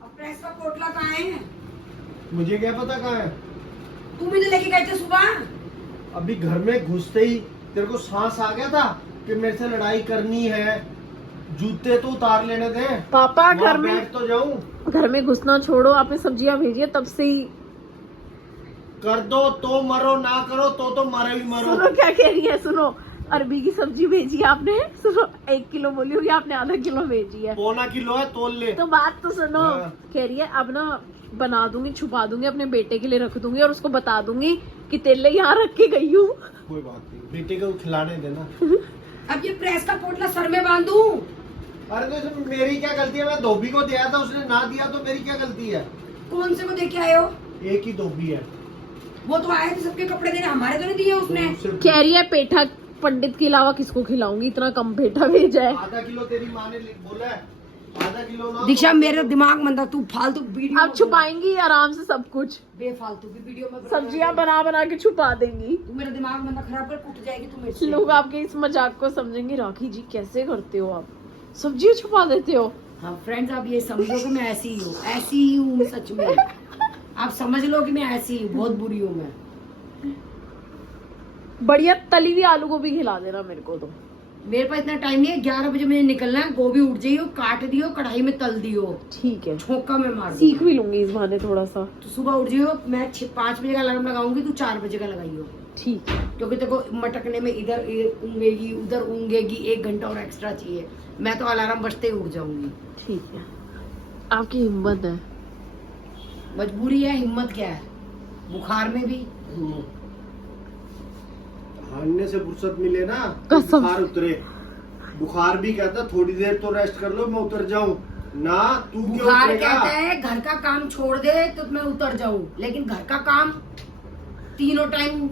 अब प्रेस का पोटला कहाँ है? मुझे क्या पता कहाँ है। तुम ही तो लेके गए थे सुबह। अभी घर में घुसते ही तेरे को सांस आ गया था कि मेरे से लड़ाई करनी है। जूते तो उतार लेने दे पापा। घर वहाँ में बैठ तो जाऊं। घर में घुसना छोड़ो, आपने सब्जियां भेजी है तब से ही। कर दो तो मरो, ना करो तो मरो ही मरो। सुनो क्या कह रही है, सुनो। अरबी की सब्जी भेजी है आपने, सुनो 1 किलो बोली होगी आपने, आधा किलो भेजी है। पौना किलो है, तोल ले। तो बात तो सुनो। हाँ। कह रही है अब ना बना दूंगी, छुपा दूंगी, अपने बेटे के लिए रख दूंगी और उसको बता दूंगी कि तेले यहाँ रख के गई हूँ। कोई बात नहीं, बेटे को खिलाने देना। अब ये प्रेस का पोटला सर में बांधू? अरे तो इसमें मेरी क्या गलती है? मैं धोबी को दिया था, उसने ना दिया तो मेरी क्या गलती है? कौन से को देके आए हो? एक ही धोबी है। वो तो आए थे सबके कपड़े देने, हमारे तो नहीं दिए उसने। कह रही है पेठा पंडित के अलावा किसको खिलाऊंगी, इतना कम पेठा भेजा है। आधा किलो तेरी माँ ने बोला है, आधा किलो ना। दीक्षा मेरा दिमाग मंदा, तू फालतू वीडियो अब छुपाएंगी आराम से सब कुछ, बेफालतू की वीडियो में सब्जियां बना बना के छुपा देंगी। तू मेरा दिमाग मंदा खराब कर, टूट जाएगी तू मेरे से। लोग आपके इस मजाक को समझेंगे, राखी जी कैसे करते हो आप, सब्जियां छुपा देते हो। हाँ फ्रेंड्स, आप ये समझो कि मैं ऐसी ही हूँ, ऐसी ही हूँ मैं सच में। आप समझ लो कि मैं ऐसी ही बहुत बुरी हूँ मैं। बढ़िया तली हुई आलू गोभी खिला देना मेरे को। तो मेरे पास इतना टाइम नहीं है, 11 बजे मुझे निकलना है। गोभी उठ जाइयो, काट दियो, कढ़ाई में तल दियो, ठीक है, छोंका में मार दो। सीख भी लूंगी इस बहाने थोड़ा सा। तो सुबह उठ जाइयो, मैं 5 बजे का अलार्म लगाऊंगी, तू 4 बजे का लगाइयो, ठीक है। क्योंकि देखो मटकने में इधर ऊँगेगी उधर ऊँगेगी, 1 घंटा और एक्स्ट्रा चाहिए। मैं तो अलार्म बजते ही उठ जाऊंगी। ठीक है, आपकी हिम्मत है। मजबूरी है, हिम्मत क्या है? बुखार में भी हारने से फुर्सत मिले ना, कसम। बुखार उतरे। बुखार भी कहता थोड़ी देर तो रेस्ट कर लो, मैं उतर जाऊं ना। तू क्यों बुखार उतरेगा? कहता है घर का काम छोड़ दे तो मैं उतर जाऊं, लेकिन घर का काम तीनों टाइम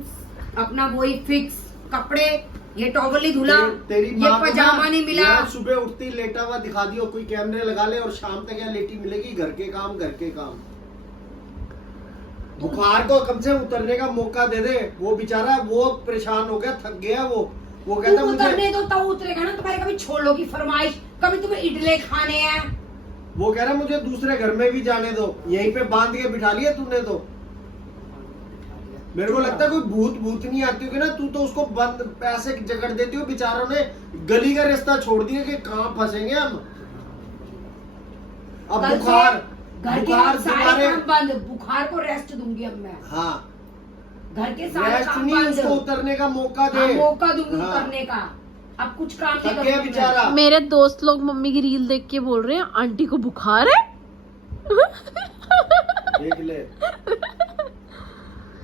अपना वही फिक्स कपड़े, ये टॉवल नहीं धुला, तेरी ये माँ को पजामा ना, नहीं मिला। यार सुबह उठती लेटा हुआ दिखा दियो, कोई कैमरे लगा ले और शाम तक क्या लेटी मिलेगी। घर के काम घर के काम। बुखार को कम से उतरने का मौका दे दे। वो बेचारा वो परेशान हो गया, थक गया। वो कहता तुम मुझे, उतरने दो तब उतरेगा ना। तुम्हारे कभी छोलों की फरमाइश, कभी तुम्हें इडली खाने हैं। वो कह रहा मुझे दूसरे घर में भी जाने दो, यहीं पे बांध के बिठा लिया तूने तो। मेरे को लगता है कोई भूत नहीं आती होगी ना, तू तो उसको बंद ऐसे जकड़ देती हो। बेचारों ने गली का रास्ता छोड़ दिया कि कहाँ फंसेंगे हम। अब कल से बुखार घर के बुखार सारे तुम्हारे, काम बंद, बुखार को रेस्ट दूंगी अब मैं। हाँ घर के सारे रेस्ट काम नहीं, बंद, उसको उतरने का मौका हाँ, दे। मौका दूंगी हाँ। उतरने का। अब कुछ काम नहीं थक गया करूंगी मैं। बेचारा। मेरे दोस्त लोग मम्मी की रील देख के बोल रहे हैं आंटी को बुखार है। देख ले,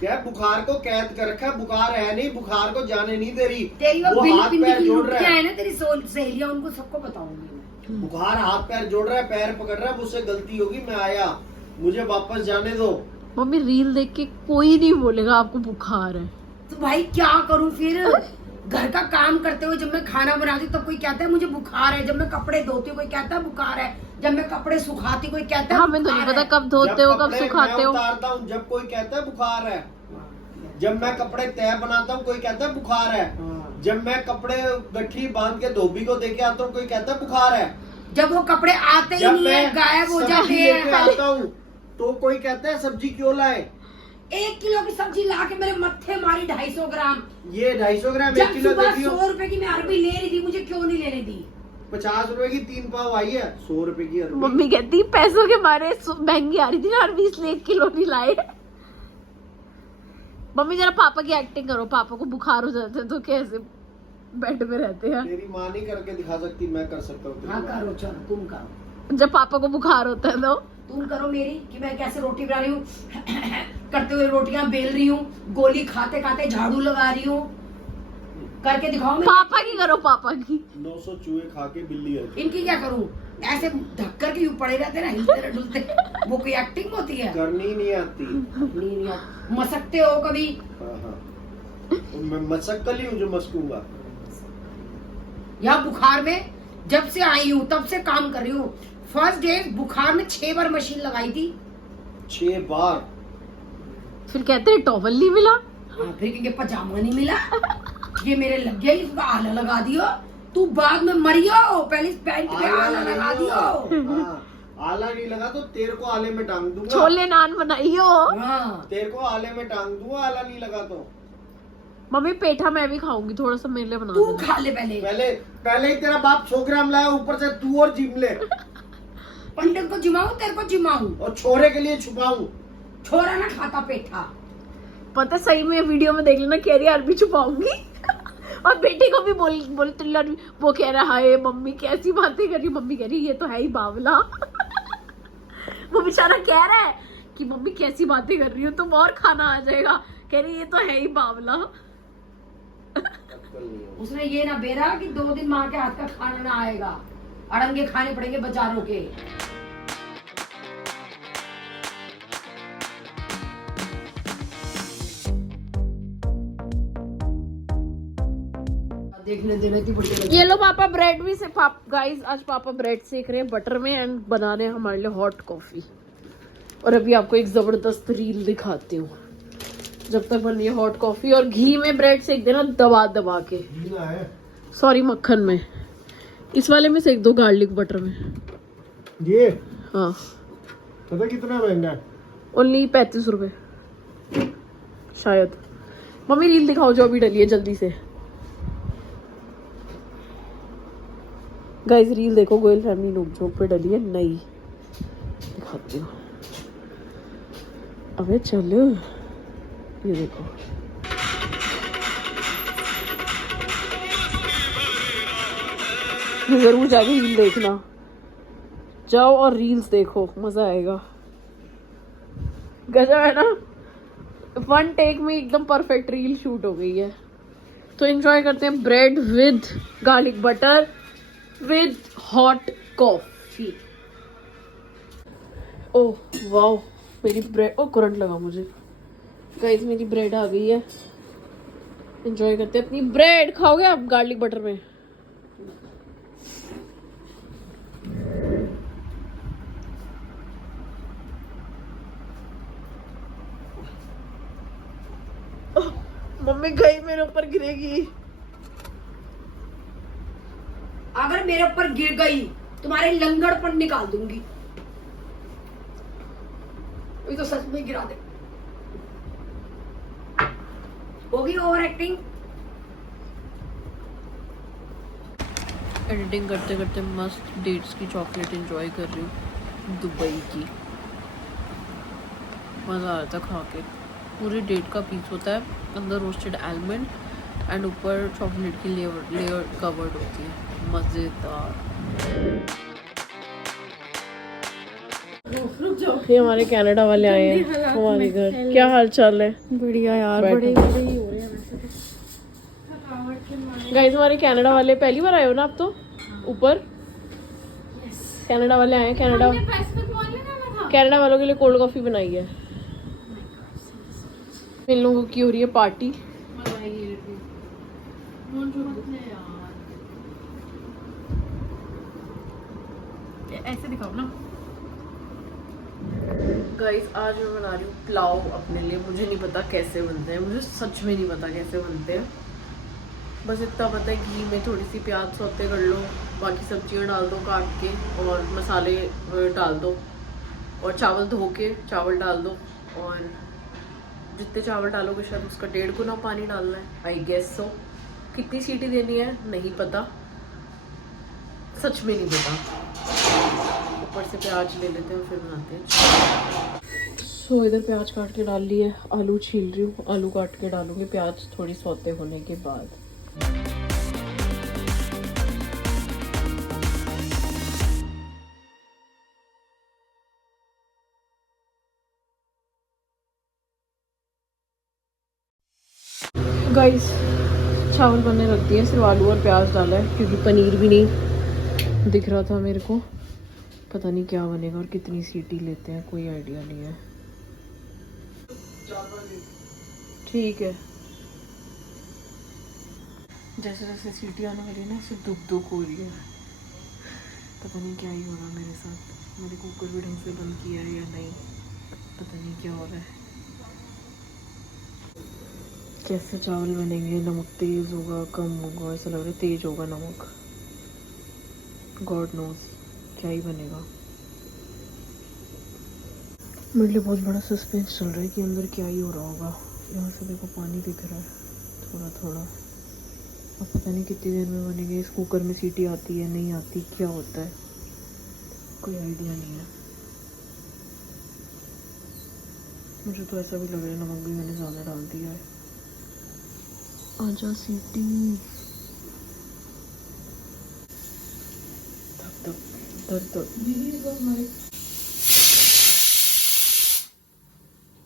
क्या बुखार को कैद कर रखा है? बुखार है नहीं, बुखार को जाने नहीं दे रही। तेरी वो वो हाथ पैर जोड़ रहा क्या है। है ना, तेरी सहेलियां, उनको सबको बताऊंगी मैं। बुखार हाथ पैर जोड़ रहा है, पैर पकड़ रहा है। मुझसे गलती होगी, मैं आया, मुझे वापस जाने दो। मम्मी रील देख के कोई नहीं बोलेगा आपको बुखार है। तो भाई क्या करूं फिर? घर का काम करते हुए जब मैं खाना बनाती हूँ तो कोई कहता है मुझे बुखार है, जब मैं कपड़े धोती हूँ कोई कहता है बुखार है, जब मैं कपड़े सुखाती कोई कहता है हमें तो नहीं बुखार पता है। कब धोते हो जब कब कपड़े सुखाते मैं हो। उतारता हूँ जब कोई कहता है बुखार है। जब मैं कपड़े तय बनाता हूँ कोई कहता है बुखार है। जब मैं कपड़े गठरी बांध के धोबी को देके आता हूँ कोई कहता है बुखार है। जब वो कपड़े आते ही जब नहीं है, मैं गायब हो जाते सब्जी लेके हैं। आता हूँ तो कोई कहता है सब्जी क्यों लाए? 1 किलो की सब्जी ला के मेरे मत्थे मारी 250 ग्राम। ये 250 ग्राम 1 जब किलो सुबह देखियो। 100 रुपए की मैं अरबी ले रही थी, मुझे क्यों नहीं लेने दी? 50 रुपए की 3 पाव आई है, 100 रुपए की अरबी। मम्मी कहती पैसों के मारे महंगी आ रही थी ना अरबी, इसलिए 1 किलो नहीं लाए। मम्मी जरा पापा की एक्टिंग करो, पापा को बुखार हो जाता है तो कैसे बेड में रहते हैं। तेरी माँ नहीं करके दिखा सकती, मैं कर सकता हूँ। हाँ करो, चलो तुम करो, जब पापा को बुखार होता है तो तुम करो मेरी, कि मैं कैसे रोटी बना रही हूँ करते हुए रोटियां बेल रही हूँ, गोली खाते खाते झाड़ू लगा रही हूँ, करके दिखाओ मैं। पापा की करो, पापा की। 900 चूहे खा के बिल्ली है। इनकी क्या करूँ? ऐसे धक्कर के यूं पड़े रहते ना, हिलते डुलते, वो कोई एक्टिंग होती है? करनी नहीं आती। नहीं आती। मसकते हो कभी? हाँ हाँ, मैं मशक्कल ही हूँ जो मस्कूंगा। यहाँ बुखार में जब से आई हूँ तब से काम कर रही हूँ। फर्स्ट डे बुखार में 6 बार मशीन लगाई थी। 6 बार? फिर कहते हैं टॉवल नहीं मिला। हाँ, फिर क्योंकि पजामा नहीं मिला, ये मेरे लग गया, इसका आला लगा दियो। तू बाद में मरियो, पहले इस पैंट पे आला लगा दियो। हाँ, आला नहीं लगा तो तेरे को आले में टांग दूंगा। छोले नान बनाइयो। हाँ तेरे को आले में टांग दूंगा, आला नहीं लगा तो। मम्मी पेठा मैं भी खाऊंगी, थोड़ा सा मेरे लिए बना तू देना। खा ले पहले। पहले ही तेरा बाप 100 ग्राम लाया, ऊपर से तू और जिम ले। पंडित को जिमाऊं तेरे को जिमाऊं? और छोरे के लिए छुपाऊं। छोरा ना खाता पेठा। पता है, सही में वीडियो में देख लेना, कह रही है अरबी छुपाऊंगी। और बेटी को भी बोल वो कह रहा है मम्मी कैसी बातें कर रही, मम्मी कह रही ये तो है ही बावला। वो बेचारा कह रहा है कि मम्मी कैसी बातें कर रही हो, तुम और खाना आ जाएगा, कह रही ये तो है ही बावला। उसने ये ना बेरा कि 2 दिन माँ के हाथ का खाना ना आएगा, अड़ंगे खाने पड़ेंगे बाजारों के। देखने देने की बड़ी। ये लो पापा ब्रेड भी से गाइस आज पापा ब्रेड सेक रहे हैं बटर में एंड बना रहे हैं हमारे लिए हॉट कॉफी। और अभी आपको एक जबरदस्त रील दिखाती हूँ जब तक बन रही है हॉट कॉफी। और घी में ब्रेड सेक देना दबा दबा के, सॉरी मक्खन में। इस वाले में सेक दो गार्लिक बटर में। ये हाँ पता कितना महंगा है? ओनली 35 रुपए शायद। मम्मी रील दिखाओ जो अभी डली है जल्दी से। गाइस रील देखो, गोयल फैमिली नोकझोंक पे डली है नई, दिखाती हूँ। अबे चलो ये देखो, जरूर जाके रील देखना, जाओ और रील्स देखो, मजा आएगा। गजब है ना, 1 टेक में एकदम परफेक्ट रील शूट हो गई है। तो एंजॉय करते हैं bread with garlic butter with hot coffee. Oh wow मेरी ब्रेड, ओ करंट लगा मुझे। गाइस मेरी ब्रेड आ गई है, एंजॉय करते हैं अपनी ब्रेड। खाओगे आप गार्लिक बटर में? मम्मी गई मेरे ऊपर गिरेगी। अगर मेरे ऊपर गिर गई तुम्हारे लंगड़पन निकाल दूंगी। ये तो सच में गिरा दे। होगी ओवर एक्टिंग। एडिटिंग करते करते मस्त डेट्स की चॉकलेट एंजॉय कर रही हूँ, दुबई की। मज़ा आता खा के। पूरी डेट का पीस होता है, अंदर रोस्टेड आलमंड एंड ऊपर चॉकलेट की लेयर कवर्ड होती है, मज़ेदार। ये हमारे कनाडा वाले आए हैं हमारे घर। क्या हाल चाल है? बढ़िया यार, बड़े ही हो रहे हैं वैसे तो। गाइस हमारे कनाडा वाले पहली बार आए हो ना आप तो? ऊपर कनाडा वाले आए हैं। कनाडा वालों के लिए कोल्ड कॉफी बनाई है। इन लोगों की हो रही है पार्टी। ऐसे दिखाओ ना। गाइस आज मैं बना रही हूँ पुलाव अपने लिए। मुझे नहीं पता कैसे बनते हैं, मुझे सच में नहीं पता कैसे बनते हैं। बस इतना पता है घी में थोड़ी सी प्याज सौते कर लो, बाकी सब्जियां डाल दो काट के, और मसाले डाल दो, और चावल धो के चावल डाल दो, और जितने चावल डालोगे शायद उसका 1.5 गुना पानी डालना है, आई गेस सो। कितनी सीटी देनी है नहीं पता, सच में नहीं पता। ऊपर से प्याज ले लेते हैं फिर बनाते हैं। सो इधर प्याज काट के डाल लिए, आलू छील रही हूँ, आलू काट के डालूंगी प्याज थोड़ी सौते होने के बाद। गाइस चावल बनने रख दिए, सिर्फ आलू और प्याज डाला है क्योंकि पनीर भी नहीं दिख रहा था मेरे को। पता नहीं क्या बनेगा और कितनी सीटी लेते हैं, कोई आइडिया नहीं है। ठीक है, जैसे जैसे सीटी आने वाली है ना, ऐसे दुख दुख हो रही है। पता नहीं क्या ही हो रहा है मेरे साथ। मैंने कुकर भी ढंग से बंद किया है या नहीं, पता नहीं क्या हो रहा है। कैसे चावल बनेंगे? नमक तेज होगा कम होगा, ऐसा लग रहा है तेज होगा नमक। गॉड नोज क्या ही बनेगा। मेरे लिए बहुत बड़ा सस्पेंस चल रहा है कि अंदर क्या ही हो रहा होगा। यहाँ से देखो पानी दिख रहा है थोड़ा थोड़ा। अब पता नहीं कितनी देर में बनेंगे। इस कुकर में सीटी आती है नहीं आती, क्या होता है कोई आइडिया नहीं है। मुझे तो ऐसा भी लग रहा है नमक भी मैंने ज़्यादा डाल दिया है। आजा सीटी। धक धक धक धक।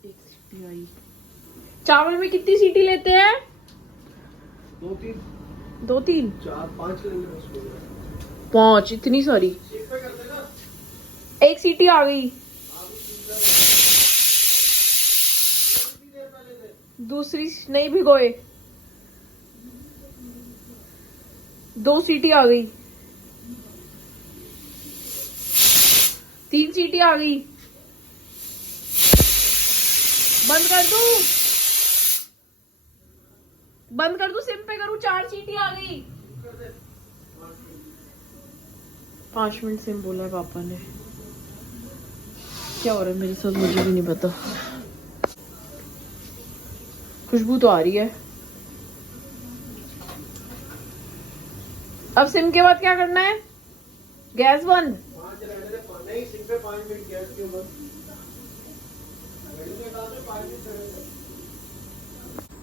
एक सीटी आई। चावल में कितनी सीटी लेते हैं? 2-3 4-5 5। इतनी सारी? एक सीटी आ गई। दूसरी नहीं भिगोए। 2 सीटी आ गई। 3 सीटी आ गई। बंद कर दूं? बंद कर दूं? सिम पे करूं? 4 सीटी आ गई। 5 मिनट सिम बोला है पापा ने। क्या हो रहा है मेरे साथ मुझे भी नहीं पता। खुशबू तो आ रही है। अब सिम के बाद क्या करना है? गैस बंद।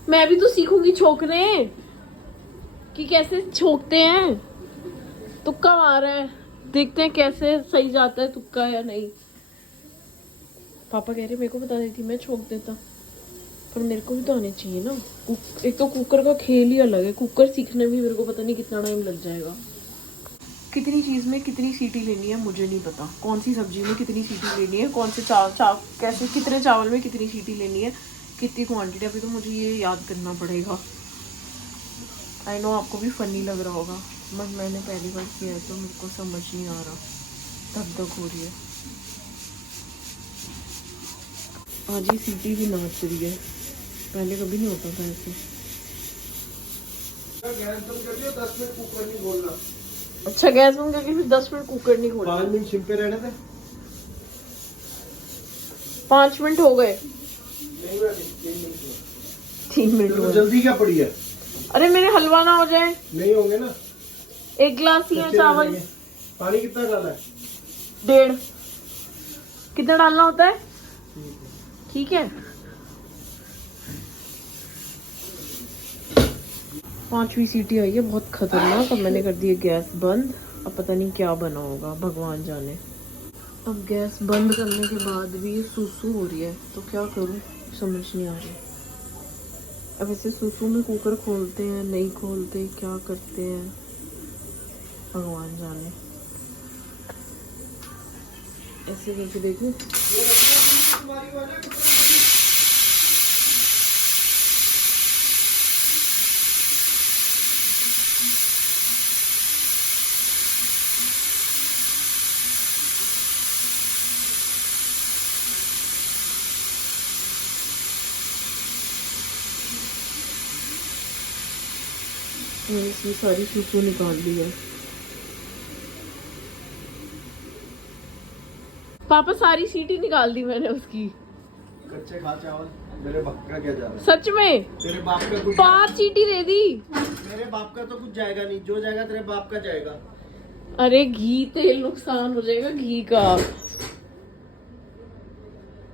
मैं भी तो सीखूंगी छोकने कि कैसे छोकते हैं। तुक्का मार है, देखते हैं कैसे सही जाता है तुक्का या नहीं। पापा कह रहे मेरे को बता देती मैं छोक देता, पर मेरे को भी तो आने चाहिए ना। एक तो कुकर का खेल ही अलग है। कुकर सीखने में मेरे को पता नहीं कितना टाइम लग जाएगा। कितनी चीज़ में कितनी सीटी लेनी है मुझे नहीं पता। कौन सी सब्जी में कितनी सीटी लेनी है, कौन से कैसे कितने चावल में कितनी सीटी लेनी है, कितनी क्वांटिटी। अभी तो मुझे ये याद करना पड़ेगा। आई नो आपको भी फनी लग रहा होगा, बट मैंने पहली बार किया है तो मेरे को समझ नहीं आ रहा। धक धक हो रही है। आज ही सीटी भी नाच रही है, पहले कभी नहीं होता था ऐसे। गैस बंद कर दियो, 10 मिनट कुकर नहीं खोलना। अच्छा गैस बंद करके फिर 10 मिनट कुकर नहीं खोलना। 5 मिनट सिम पे रहने दे। 5 मिनट हो गए। 3 मिनट तो हुए। जल्दी क्या पड़ी है? अरे मेरे हलवा ना हो जाए। नहीं होंगे ना। 1 गिलास ही है चावल। पानी कितना डाला है? 1.5। कितना डालना होता है? ठीक है। 5वीं सीटी आई है, बहुत खतरनाक। अब मैंने कर दी है गैस बंद। अब पता नहीं क्या बना होगा, भगवान जाने। अब गैस बंद करने के बाद भी ये सूसू हो रही है, तो क्या करूं समझ नहीं आ रही। अब ऐसे सूसू में कुकर खोलते हैं नहीं खोलते, क्या करते हैं भगवान जाने। ऐसे करके देखो। मैंने इसमें सारी सूसू निकाल ली है। पापा सारी सीटी निकाल दी मैंने उसकी। कच्चे खा चावल। मेरे बाप का क्या जा रहा है? सच में? तेरे बाप का कुछ 5 सीटी दे दी। मेरे बाप का तो कुछ जाएगा नहीं, जो जाएगा तेरे बाप का जाएगा। अरे घी तेल नुकसान हो जाएगा घी का।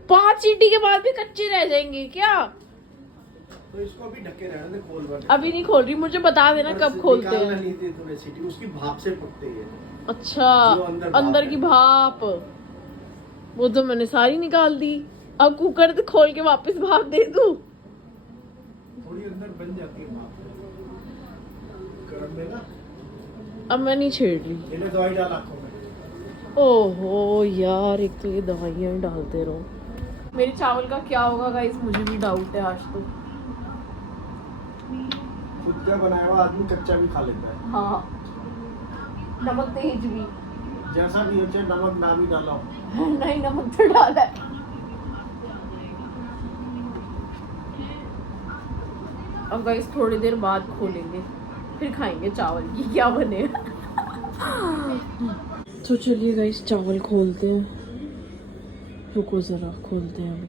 5 सीटी के बाद भी कच्चे रह जाएंगे क्या? तो इसको अभी ढके रहने दे, खोल मत। अभी नहीं खोल रही, मुझे बता देना कब खोलते हैं। नहीं थी तुम्हें सीटी, उसकी भाप से पकते हैं। अच्छा अंदर की भाप, वो तो मैंने सारी निकाल दी। अब कुकर तो खोल के वापस भाप दे दूं? थोड़ी अंदर बन जाती है भाप गरम में ना। अब मैं नहीं छेड़ रही। इन्हें दवाई डाल आंखों में। ओहो यार, एक तो ये दवाइयाँ ही डालते रहो। मेरे चावल का क्या होगा गाइस, मुझे भी डाउट है आज तो। खुद का बनाया हुआ आदमी कच्चा भी खा लेता है। हाँ नमक तेज भी। जैसा भी अच्छा नमक ना भी डाला हो। नहीं नमक तो डाला है। अब गाइस थोड़ी देर बाद खोलेंगे, फिर खाएंगे चावल की क्या बने। तो चलिए गाइस चावल खोलते हैं। रुको जरा खोलते हैं।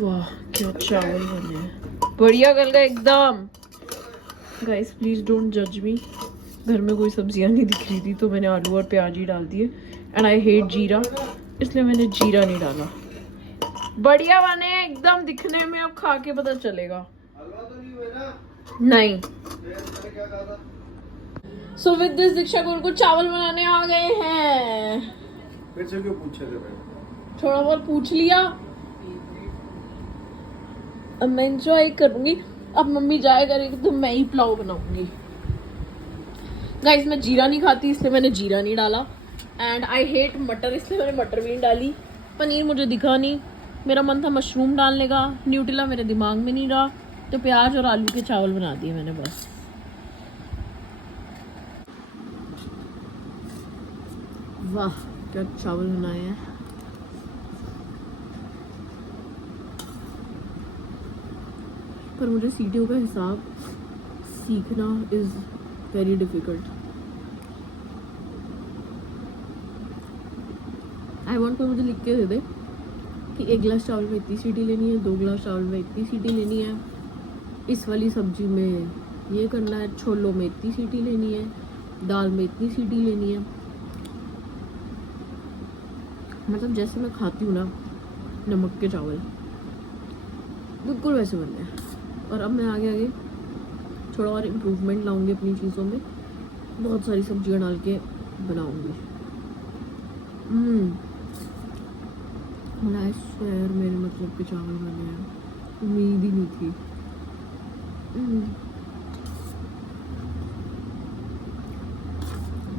वाह क्या चावल बने हैं, बढ़िया गल गए एकदम। गाइस प्लीज डोंट जज मी, घर में कोई सब्जियां नहीं दिख रही थी तो मैंने आलू और प्याज ही डाल दिए। एंड आई हेट जीरा, इसलिए मैंने जीरा नहीं डाला। बढ़िया बने हैं एकदम दिखने में, अब खा के पता चलेगा। हलवा तो नहीं हुए ना? नहीं। मैंने क्या कहा था? सो विद दिस दीक्षा को उनको चावल बनाने आ गए हैं। फिर से क्यों पूछे थे भाई? थोड़ा बहुत पूछ लिया, अब मैं एंजॉय करूंगी। अब मम्मी जाए करेगी तो मैं ही पुलाव बनाऊंगी। गाइस मैं जीरा नहीं खाती इसलिए मैंने जीरा नहीं डाला। एंड आई हेट मटर, इसलिए मैंने मटर भी नहीं डाली। पनीर मुझे दिखा नहीं, मेरा मन था मशरूम डालने का, न्यूटेला मेरे दिमाग में नहीं रहा, तो प्याज और आलू के चावल बना दिए मैंने बस। वाह क्या चावल बनाए हैं। पर मुझे सीटियों का हिसाब सीखना is very difficult. I want कोई मुझे लिख के दे दे कि 1 गिलास चावल में इतनी सीटी लेनी है, 2 गिलास चावल में इतनी सीटी लेनी है, इस वाली सब्जी में ये करना है, छोलों में इतनी सीटी लेनी है, दाल में इतनी सीटी लेनी है। मतलब जैसे मैं खाती हूँ ना नमक के चावल, बिल्कुल वैसे बनते हैं। और अब मैं आगे आगे थोड़ा और इम्प्रूवमेंट लाऊंगी अपनी चीज़ों में, बहुत सारी सब्जियां डाल के बनाऊंगी। आई स्वेयर मेरे मतलब के चावल बने हैं, उम्मीद ही नहीं थी।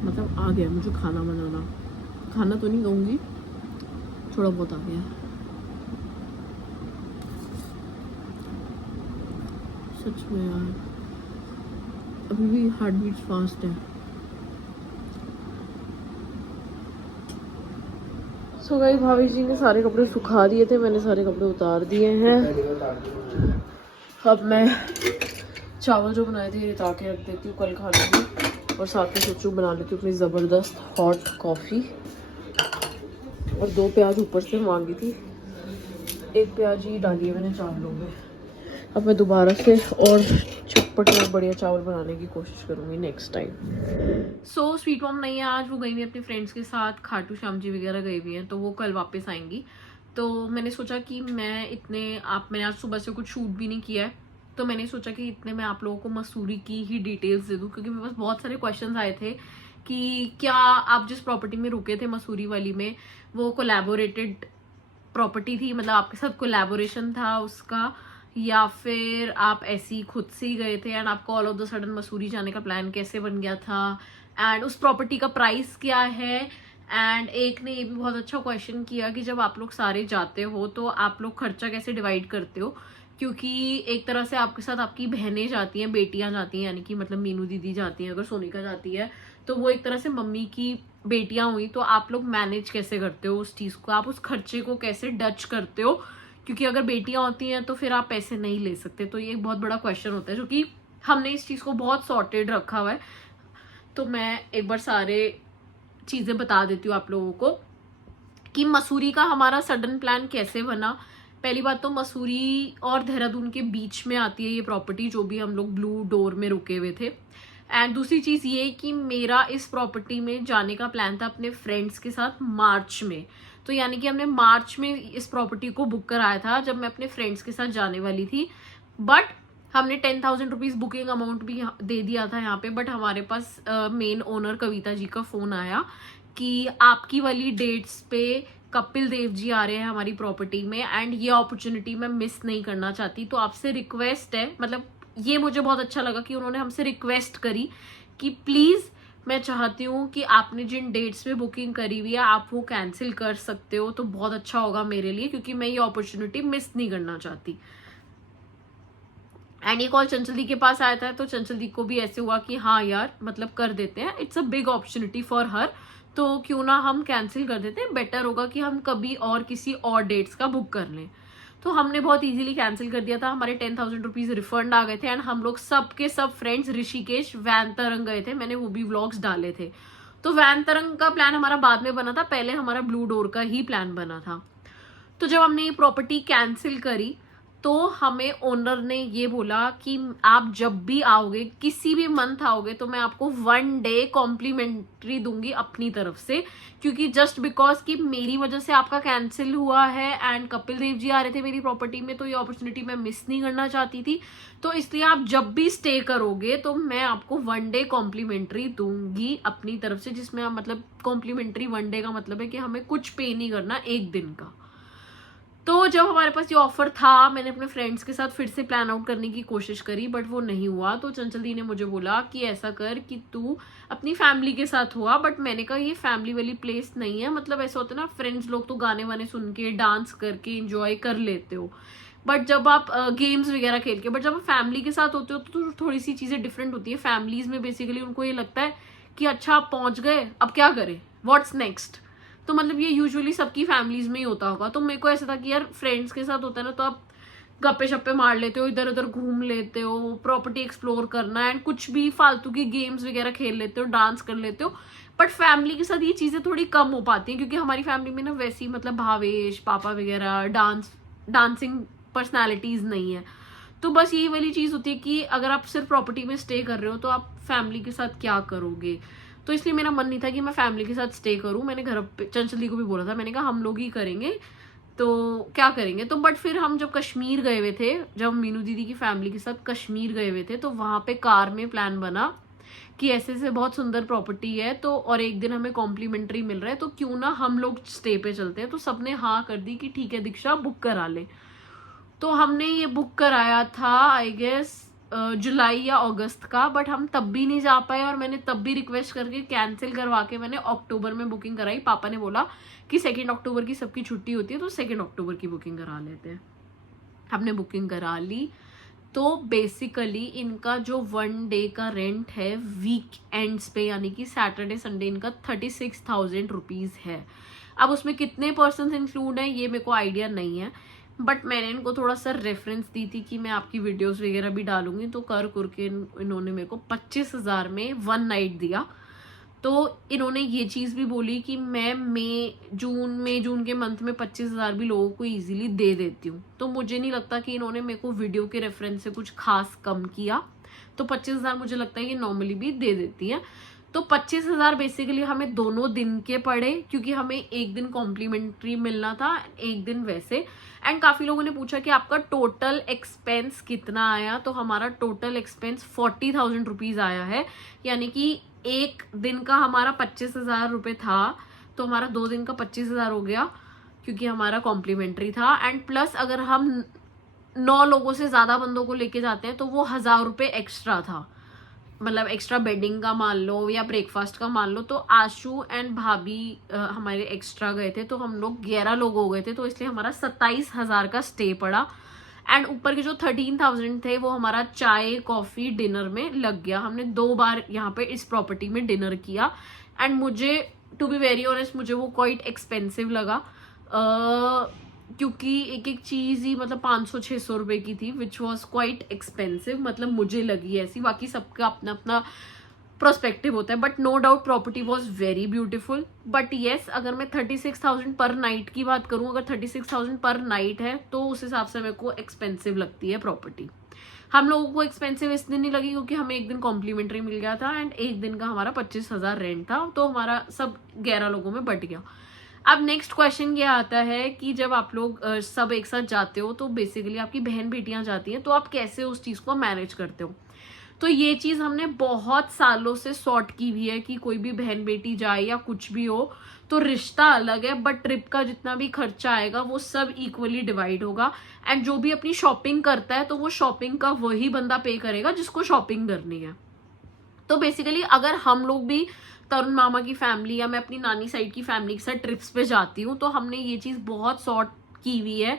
मतलब आ गया मुझे खाना बनाना, खाना तो नहीं कहूँगी, थोड़ा बहुत आ गया। सच में यार अभी भी हार्ट बीट फास्ट है। सो गाइस भाभी जी ने सारे कपड़े सुखा दिए थे, मैंने सारे कपड़े उतार दिए हैं। अब मैं चावल जो बनाए थे उतार के रख देती हूँ, कल खा लूँगी। और साथ में सोचू बना लेती हूँ अपनी ज़बरदस्त हॉट कॉफ़ी। और 2 प्याज ऊपर से मांगी थी, 1 प्याज ही डाली है मैंने चावलों में। अब मैं दोबारा से और चटपट और बढ़िया चावल बनाने की कोशिश करूँगी next time. So sweet mom नहीं है आज, वो गई हुई अपने फ्रेंड्स के साथ, खाटू श्याम जी वगैरह गई हुई हैं, तो वो कल वापस आएंगी। तो मैंने सोचा कि मैंने आज सुबह से कुछ शूट भी नहीं किया है, तो मैंने सोचा कि इतने मैं आप लोगों को मसूरी की ही डिटेल्स दे दूँ, क्योंकि मेरे पास बहुत सारे क्वेश्चंस आए थे कि क्या आप जिस प्रॉपर्टी में रुके थे मसूरी वाली में, वो कोलैबोरेटेड प्रॉपर्टी थी, मतलब आपके साथ कोलैबोरेशन था उसका, या फिर आप ऐसे ही खुद से ही गए थे। एंड आपको all of the sudden Mussoorie जाने का प्लान कैसे बन गया था, एंड उस प्रॉपर्टी का प्राइस क्या है। एंड एक ने ये भी बहुत अच्छा क्वेश्चन किया कि जब आप लोग सारे जाते हो तो आप लोग खर्चा कैसे डिवाइड करते हो, क्योंकि एक तरह से आपके साथ आपकी बहनें जाती हैं, बेटियां जाती हैं, यानी कि मतलब मीनू दीदी जाती हैं, अगर सोनिका जाती है तो वो एक तरह से मम्मी की बेटियां हुई। तो आप लोग मैनेज कैसे करते हो उस चीज़ को, आप उस खर्चे को कैसे डच करते हो, क्योंकि अगर बेटियां होती हैं तो फिर आप पैसे नहीं ले सकते। तो ये एक बहुत बड़ा क्वेश्चन होता है, जो कि हमने इस चीज़ को बहुत सॉर्टेड रखा हुआ है। तो मैं एक बार सारे चीज़ें बता देती हूँ आप लोगों को कि मसूरी का हमारा सडन प्लान कैसे बना। पहली बात तो मसूरी और देहरादून के बीच में आती है ये प्रॉपर्टी, जो भी हम लोग ब्लू डोर में रुके हुए थे। एंड दूसरी चीज़ ये कि मेरा इस प्रॉपर्टी में जाने का प्लान था अपने फ्रेंड्स के साथ मार्च में। तो यानी कि हमने मार्च में इस प्रॉपर्टी को बुक कराया था जब मैं अपने फ्रेंड्स के साथ जाने वाली थी। बट हमने 10,000 रुपीज़ बुकिंग अमाउंट भी दे दिया था यहाँ पे। बट हमारे पास मेन ओनर कविता जी का फ़ोन आया कि आपकी वाली डेट्स पे कपिल देव जी आ रहे हैं हमारी प्रॉपर्टी में, एंड ये अपॉर्चुनिटी मैं मिस नहीं करना चाहती। तो आपसे रिक्वेस्ट है, मतलब ये मुझे बहुत अच्छा लगा कि उन्होंने हमसे रिक्वेस्ट करी कि प्लीज़ मैं चाहती हूँ कि आपने जिन डेट्स पे बुकिंग करी हुई है आप वो कैंसिल कर सकते हो, तो बहुत अच्छा होगा मेरे लिए, क्योंकि मैं ये अपॉर्चुनिटी मिस नहीं करना चाहती। एंड ये कॉल चंचल दी के पास आया था, तो चंचल दी को भी ऐसे हुआ कि हाँ यार मतलब कर देते हैं, it's a big opportunity for her, तो क्यों ना हम कैंसिल कर देते हैं, बेटर होगा कि हम कभी और किसी और डेट्स का बुक कर लें। तो हमने बहुत इजीली कैंसिल कर दिया था, हमारे 10,000 रुपीज़ रिफंड आ गए थे। एंड हम लोग सब के सब फ्रेंड्स ऋषिकेश वैन तरंग गए थे, मैंने वो भी व्लॉग्स डाले थे। तो वैन तरंग का प्लान हमारा बाद में बना था, पहले हमारा ब्लू डोर का ही प्लान बना था। तो जब हमने ये प्रॉपर्टी कैंसिल करी तो हमें ओनर ने ये बोला कि आप जब भी आओगे, किसी भी मंथ आओगे, तो मैं आपको 1 डे कॉम्प्लीमेंट्री दूंगी अपनी तरफ से, क्योंकि जस्ट बिकॉज कि मेरी वजह से आपका कैंसिल हुआ है एंड कपिल देव जी आ रहे थे मेरी प्रॉपर्टी में, तो ये अपॉर्चुनिटी मैं मिस नहीं करना चाहती थी। तो इसलिए आप जब भी स्टे करोगे तो मैं आपको 1 डे कॉम्प्लीमेंट्री दूंगी अपनी तरफ से, जिसमें आप मतलब कॉम्प्लीमेंट्री 1 डे का मतलब है कि हमें कुछ पे नहीं करना एक दिन का। तो जब हमारे पास ये ऑफर था, मैंने अपने फ्रेंड्स के साथ फिर से प्लान आउट करने की कोशिश करी, बट वो नहीं हुआ। तो चंचल दी ने मुझे बोला कि ऐसा कर कि तू अपनी फैमिली के साथ हुआ, बट मैंने कहा ये फैमिली वाली प्लेस नहीं है, मतलब ऐसा होता है ना फ्रेंड्स लोग तो गाने वाने सुन के डांस करके एंजॉय कर लेते हो, बट जब आप गेम्स वगैरह खेल के, बट जब आप फैमिली के साथ होते हो तो थोड़ी सी चीज़ें डिफरेंट होती है। फैमिलीज में बेसिकली उनको ये लगता है कि अच्छा आप पहुंच गए, अब क्या करें, व्हाट्स नेक्स्ट। तो मतलब ये यूजुअली सबकी फैमिलीज में ही होता होगा। तो मेरे को ऐसा था कि यार फ्रेंड्स के साथ होता है ना, तो आप गप्पे शप्पे मार लेते हो, इधर उधर घूम लेते हो, प्रॉपर्टी एक्सप्लोर करना एंड कुछ भी फालतू की गेम्स वगैरह खेल लेते हो, डांस कर लेते हो। बट फैमिली के साथ ये चीज़ें थोड़ी कम हो पाती हैं, क्योंकि हमारी फैमिली में ना वैसी मतलब भावेश पापा वगैरह डांसिंग पर्सनैलिटीज़ नहीं है। तो बस यही वाली चीज़ होती है कि अगर आप सिर्फ प्रॉपर्टी में स्टे कर रहे हो तो आप फैमिली के साथ क्या करोगे। तो इसलिए मेरा मन नहीं था कि मैं फैमिली के साथ स्टे करूं। मैंने घर पे चंचल दी को भी बोला था, मैंने कहा हम लोग ही करेंगे, तो क्या करेंगे। तो बट फिर हम जब कश्मीर गए हुए थे, जब मीनू दीदी की फैमिली के साथ कश्मीर गए हुए थे, तो वहाँ पे कार में प्लान बना कि ऐसे से बहुत सुंदर प्रॉपर्टी है, तो और एक दिन हमें कॉम्प्लीमेंट्री मिल रहा है, तो क्यों ना हम लोग स्टे पे चलते हैं। तो सबने हाँ कर दी कि ठीक है दीक्षा बुक करा ले। तो हमने ये बुक कराया था आई गेस जुलाई या अगस्त का, बट हम तब भी नहीं जा पाए और मैंने तब भी रिक्वेस्ट करके कैंसिल करवा के मैंने अक्टूबर में बुकिंग कराई। पापा ने बोला कि 2 अक्टूबर की सबकी छुट्टी होती है, तो 2 अक्टूबर की बुकिंग करा लेते हैं। हमने बुकिंग करा ली। तो बेसिकली इनका जो 1 डे का रेंट है वीक एंड्स पे, यानी कि सैटरडे संडे, इनका 36,000 रुपीज़ है। अब उसमें कितने पर्सन इंक्लूड हैं ये मेरे को आइडिया नहीं है, बट मैंने इनको थोड़ा सा रेफरेंस दी थी कि मैं आपकी वीडियोस वगैरह भी डालूंगी, तो कर के इन्होंने मेरे को 25,000 में 1 नाइट दिया। तो इन्होंने ये चीज़ भी बोली कि मैं मई जून के मंथ में 25,000 भी लोगों को इजीली दे देती हूँ। तो मुझे नहीं लगता कि इन्होंने मेरे को वीडियो के रेफरेंस से कुछ खास कम किया, तो 25,000 मुझे लगता है ये नॉर्मली भी दे देती हैं। तो 25,000 बेसिकली हमें दोनों दिन के पड़े, क्योंकि हमें एक दिन कॉम्प्लीमेंट्री मिलना था, एक दिन वैसे। एंड काफ़ी लोगों ने पूछा कि आपका टोटल एक्सपेंस कितना आया, तो हमारा टोटल एक्सपेंस 40,000 रुपीज़ आया है, यानी कि एक दिन का हमारा 25,000 रुपये था, तो हमारा 2 दिन का 25,000 हो गया, क्योंकि हमारा कॉम्प्लीमेंट्री था। एंड प्लस अगर हम 9 लोगों से ज़्यादा बंदों को लेके जाते हैं तो वो 1,000 रुपये एक्स्ट्रा था, मतलब एक्स्ट्रा बेडिंग का मान लो या ब्रेकफास्ट का मान लो। तो आशु एंड भाभी हमारे एक्स्ट्रा गए थे, तो हम लोग 11 लोग हो गए थे, तो इसलिए हमारा 27,000 का स्टे पड़ा। एंड ऊपर के जो 13,000 थे वो हमारा चाय कॉफ़ी डिनर में लग गया। हमने 2 बार यहाँ पे इस प्रॉपर्टी में डिनर किया एंड मुझे टू बी वेरी ऑनेस्ट मुझे वो क्वाइट एक्सपेंसिव लगा, क्योंकि एक एक चीज़ ही मतलब 500-600 रुपये की थी, विच वॉज क्वाइट एक्सपेंसिव, मतलब मुझे लगी ऐसी। बाकी सबका अपना अपना प्रोस्पेक्टिव होता है, but no doubt property was very beautiful. But yes, अगर मैं 36,000 पर नाइट की बात करूँ, अगर 36,000 पर नाइट है तो उस हिसाब से मेरे को एक्सपेंसिव लगती है प्रॉपर्टी। हम लोगों को एक्सपेंसिव इसलिए नहीं लगी क्योंकि हमें एक दिन कॉम्प्लीमेंट्री मिल गया था एंड एक दिन का हमारा 25,000 रेंट था, तो हमारा सब 11 लोगों में बट गया। अब नेक्स्ट क्वेश्चन ये आता है कि जब आप लोग सब एक साथ जाते हो, तो बेसिकली आपकी बहन बेटियां जाती हैं, तो आप कैसे उस चीज़ को मैनेज करते हो। तो ये चीज़ हमने बहुत सालों से सॉर्ट की हुई है कि कोई भी बहन बेटी जाए या कुछ भी हो तो रिश्ता अलग है, बट ट्रिप का जितना भी खर्चा आएगा वो सब इक्वली डिवाइड होगा। एंड जो भी अपनी शॉपिंग करता है तो वो शॉपिंग का वही बंदा पे करेगा जिसको शॉपिंग करनी है। तो बेसिकली अगर हम लोग भी तरुण मामा की फैमिली या मैं अपनी नानी साइड की फैमिली के साथ ट्रिप्स पे जाती हूँ, तो हमने ये चीज़ बहुत सॉर्ट की हुई है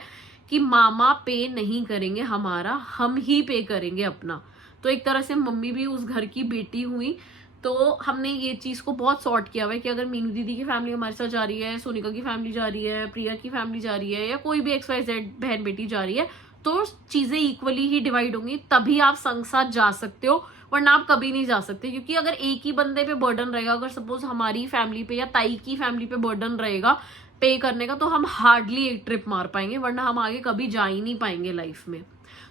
कि मामा पे नहीं करेंगे हमारा, हम ही पे करेंगे अपना। तो एक तरह से मम्मी भी उस घर की बेटी हुई। तो हमने ये चीज़ को बहुत सॉर्ट किया हुआ है कि अगर मीनू दीदी की फैमिली हमारे साथ जा रही है, सोनिका की फैमिली जा रही है, प्रिया की फैमिली जा रही है, या कोई भी XYZ बहन बेटी जा रही है, तो चीज़ें इक्वली ही डिवाइड होंगी, तभी आप संग साथ जा सकते हो, वरना आप कभी नहीं जा सकते। क्योंकि अगर एक ही बंदे पे बर्डन रहेगा, अगर सपोज हमारी फैमिली पे या ताई की फैमिली पे बर्डन रहेगा पे करने का, तो हम हार्डली एक ट्रिप मार पाएंगे, वरना हम आगे कभी जा ही नहीं पाएंगे लाइफ में।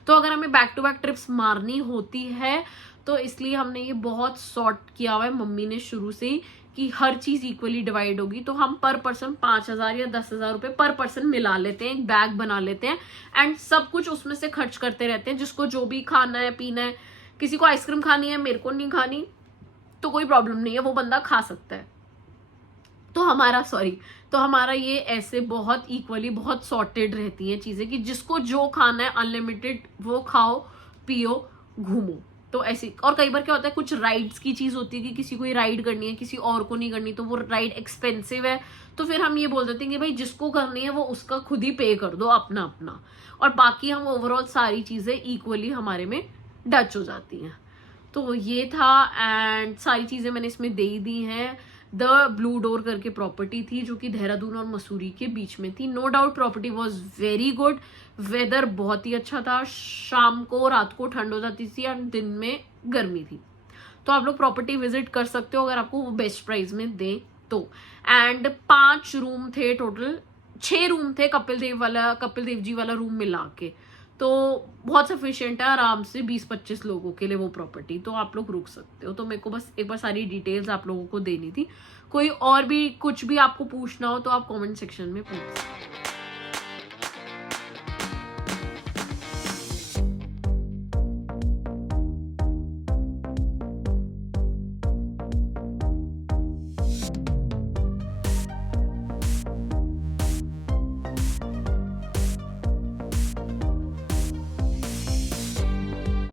तो अगर हमें बैक टू बैक ट्रिप्स मारनी होती है, तो इसलिए हमने ये बहुत सॉर्ट किया हुआ है मम्मी ने शुरू से ही, कि हर चीज इक्वली डिवाइड होगी। तो हम पर पर्सन 5,000 या 10,000 रुपए पर पर्सन मिला लेते हैं, एक बैग बना लेते हैं, एंड सब कुछ उसमें से खर्च करते रहते हैं। जिसको जो भी खाना है पीना है, किसी को आइसक्रीम खानी है, मेरे को नहीं खानी, तो कोई प्रॉब्लम नहीं है, वो बंदा खा सकता है। तो हमारा ये ऐसे बहुत इक्वली, बहुत सॉर्टेड रहती हैं चीजें, कि जिसको जो खाना है अनलिमिटेड वो खाओ, पियो, घूमो। तो ऐसे। और कई बार क्या होता है, कुछ राइड्स की चीज होती है कि किसी को ही राइड करनी है, किसी और को नहीं करनी, तो वो राइड एक्सपेंसिव है, तो फिर हम ये बोल देते हैं कि भाई जिसको करनी है वो उसका खुद ही पे कर दो अपना अपना, और बाकी हम ओवरऑल सारी चीजें इक्वली हमारे में डच हो जाती हैं। तो ये था, एंड सारी चीजें मैंने इसमें दे ही दी हैं। द ब्लू डोर करके प्रॉपर्टी थी जो कि देहरादून और मसूरी के बीच में थी। No doubt property was very good, weather बहुत ही अच्छा था, शाम को रात को ठंड हो जाती थी और दिन में गर्मी थी। तो आप लोग प्रॉपर्टी विजिट कर सकते हो अगर आपको वो बेस्ट प्राइस में दें तो। एंड 5 रूम थे टोटल, 6 रूम थे कपिल देव जी वाला रूम मिला के, तो बहुत सफिशिएंट है आराम से 20-25 लोगों के लिए वो प्रॉपर्टी। तो आप लोग रुक सकते हो। तो मेरे को बस एक बार सारी डिटेल्स आप लोगों को देनी थी। कोई और भी कुछ भी आपको पूछना हो तो आप कमेंट सेक्शन में पूछ सकते हो।